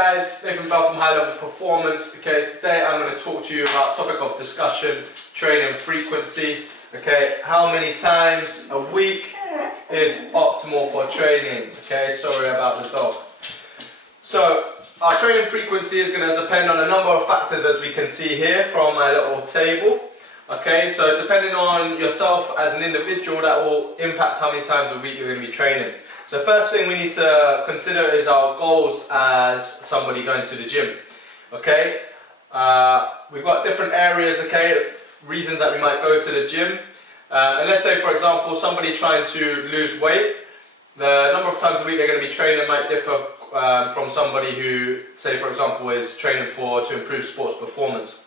guys, Nathan Bell from High Level Performance. Okay, today I'm going to talk to you about topic of discussion, training frequency. Okay, how many times a week is optimal for training? Okay, sorry about the dog. So our training frequency is going to depend on a number of factors, as we can see here from my little table. Okay, so depending on yourself as an individual, that will impact how many times a week you're going to be training. So first thing we need to consider is our goals as somebody going to the gym. Okay, we've got different areas, okay, reasons that we might go to the gym. And let's say, for example, somebody trying to lose weight, the number of times a week they're going to be training might differ from somebody who, say, for example, is training to improve sports performance.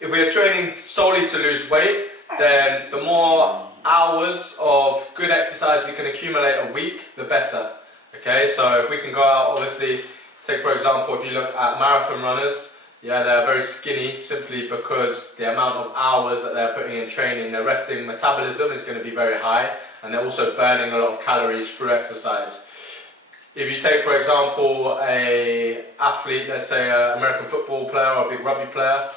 If we are training solely to lose weight, then the more hours of good exercise we can accumulate a week, the better. Okay, so if we can go out, obviously, take for example, if you look at marathon runners, yeah, they're very skinny simply because the amount of hours that they're putting in training, their resting metabolism is going to be very high, and they're also burning a lot of calories through exercise. If you take, for example, an athlete, let's say an American football player or a big rugby player,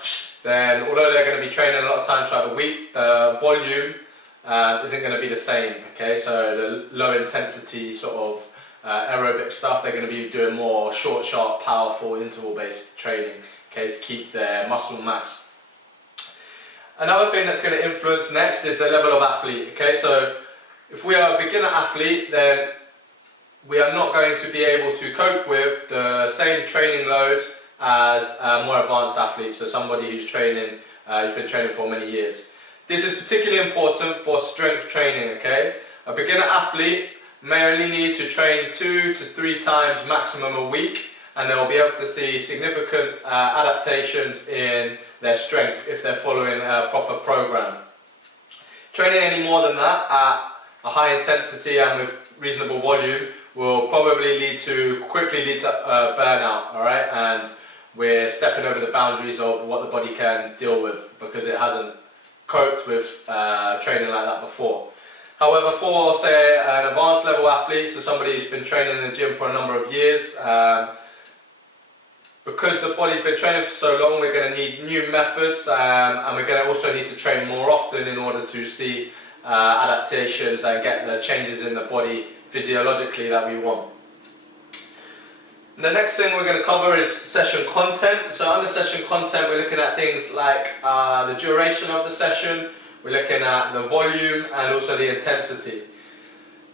then although they're going to be training a lot of times throughout the week, the volume isn't going to be the same. Okay, so the low intensity sort of aerobic stuff, they're going to be doing more short, sharp, powerful, interval-based training, okay, to keep their muscle mass. Another thing that's going to influence next is the level of athlete. Okay, so if we are a beginner athlete, then we are not going to be able to cope with the same training load as more advanced athletes, so somebody who's training, who's been training for many years. This is particularly important for strength training, okay? A beginner athlete may only need to train 2 to 3 times maximum a week, and they'll be able to see significant adaptations in their strength if they're following a proper program. Training any more than that at a high intensity and with reasonable volume will probably quickly lead to burnout, alright? And we're stepping over the boundaries of what the body can deal with because it hasn't coped with training like that before. However, for say an advanced level athlete, so somebody who's been training in the gym for a number of years, because the body's been training for so long, we're going to need new methods, and we're going to also need to train more often in order to see adaptations and get the changes in the body physiologically that we want. The next thing we're going to cover is session content. So under session content, we're looking at things like the duration of the session, we're looking at the volume and also the intensity.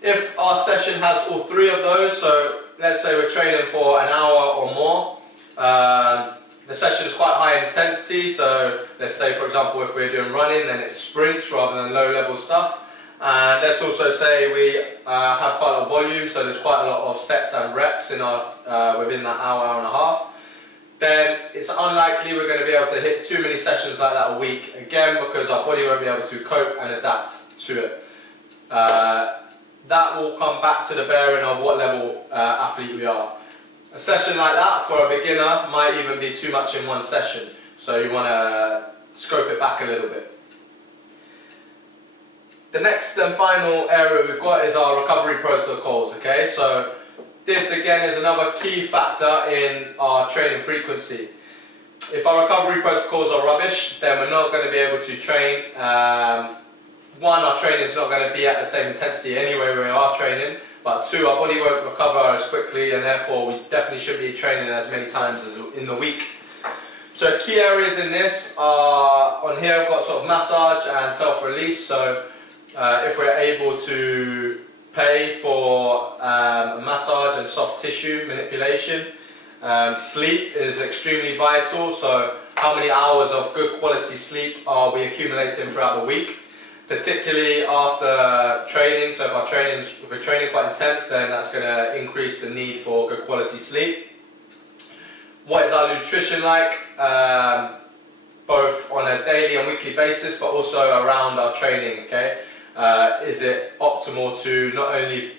If our session has all three of those, so let's say we're training for an hour or more, the session is quite high intensity, so let's say for example if we're doing running, then it's sprints rather than low level stuff. And let's also say we have quite a lot of volume, so there's quite a lot of sets and reps in our, within that hour and a half. Then it's unlikely we're going to be able to hit too many sessions like that a week, again because our body won't be able to cope and adapt to it. That will come back to the bearing of what level athlete we are. A session like that for a beginner might even be too much in one session, so you want to scope it back a little bit. The next and final area we've got is our recovery protocols, okay? So this again is another key factor in our training frequency. If our recovery protocols are rubbish, then we're not going to be able to train. One, our training is not going to be at the same intensity anyway when we are training, but two, our body won't recover as quickly, and therefore we definitely should be training as many times as in the week. So key areas in this are, on here I've got sort of massage and self-release. So if we're able to pay for a massage and soft tissue manipulation. Sleep is extremely vital, so how many hours of good quality sleep are we accumulating throughout the week, particularly after training. So if we're training quite intense, then that's going to increase the need for good quality sleep. What is our nutrition like, both on a daily and weekly basis, but also around our training, okay? Is it optimal to not only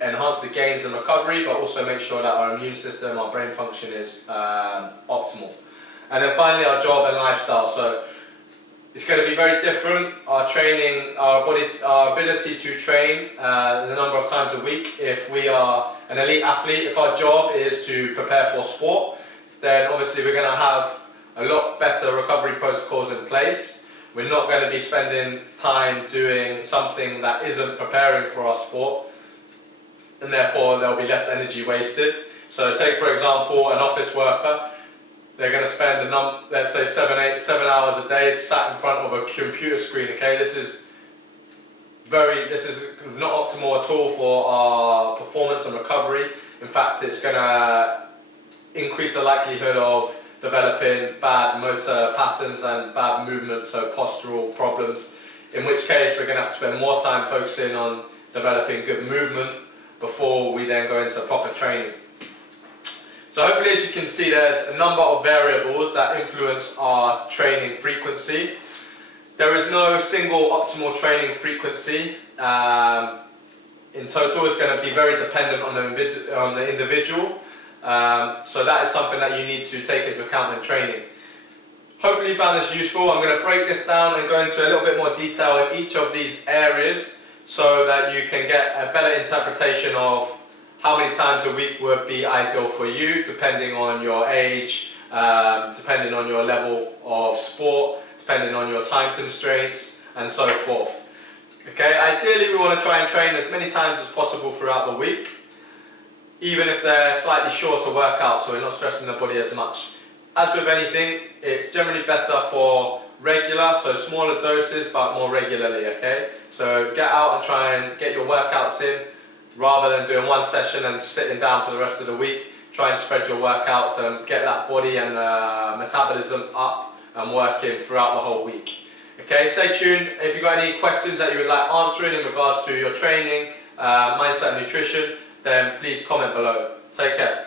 enhance the gains and recovery, but also make sure that our immune system, our brain function is optimal. And then finally our job and lifestyle. So it's going to be very different, our training, our ability to train the number of times a week if we are an elite athlete, if our job is to prepare for sport, then obviously we're going to have a lot better recovery protocols in place. We're not going to be spending time doing something that isn't preparing for our sport, and therefore there will be less energy wasted. So take for example an office worker. They're going to spend let's say 7 hours a day sat in front of a computer screen. Okay, this is not optimal at all for our performance and recovery. In fact, it's going to increase the likelihood of developing bad motor patterns and bad movement, so postural problems, in which case we're going to have to spend more time focusing on developing good movement before we then go into proper training. So hopefully, as you can see, there's a number of variables that influence our training frequency. There is no single optimal training frequency. In total, it's going to be very dependent on the individual. So that is something that you need to take into account in training. Hopefully you found this useful. I'm going to break this down and go into a little bit more detail in each of these areas so that you can get a better interpretation of how many times a week would be ideal for you, depending on your age, depending on your level of sport, depending on your time constraints, and so forth. Okay, ideally we want to try and train as many times as possible throughout the week, even if they're slightly shorter workouts, so we're not stressing the body as much. As with anything, it's generally better for regular, so smaller doses but more regularly, okay? So get out and try and get your workouts in, rather than doing one session and sitting down for the rest of the week. Try and spread your workouts and get that body and metabolism up and working throughout the whole week. Okay, stay tuned. If you've got any questions that you would like answering in regards to your training, mindset and nutrition, then please comment below. Take care.